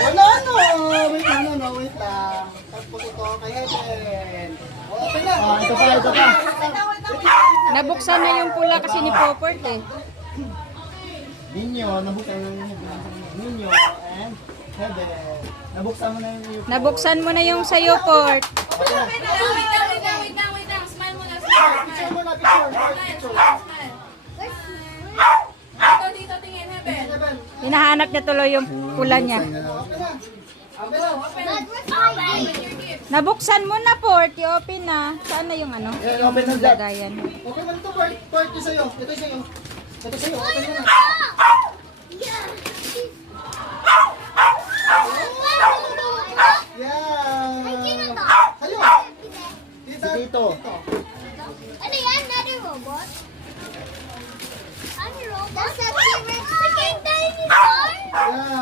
Wala no. Wait lang, no, wait lang. Tapos ito kay Helen. Open na. Ito pa, ito pa. Nabuksan na yung pula kasi ni Poport eh. Ninyo, nabuksan na Ninyo and Helen. Nabuksan mo na yung Nabuksan mo na yung sa'yo, Port. Wait lang. Smile muna. Smile. Picture mo na, picture. Dito, tingin, Heben. Helen. Hinahanap niya tuloy yung pula niya. Open your gift. Nabuksan mo na, Port. I-open na. Saan na yung ano? Yan, open na dyan. Lagayan. Okay man ito, part ito sa'yo. Ito sa'yo. Ito sa'yo, open mo na. Yeah. Sa'yo. Dito. Dito. Ano yan? Another robot? Ano robot? That's a favorite. Like a dinosaur? Yeah.